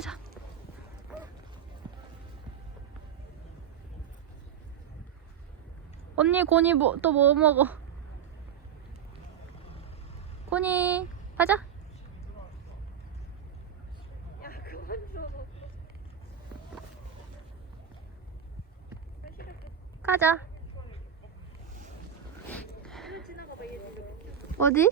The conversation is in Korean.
가자. 언니 고니 또 뭐 먹어? 고니 가자. 야, 그만 줘. 가자. 지나가봐, 얘 지금. 어디?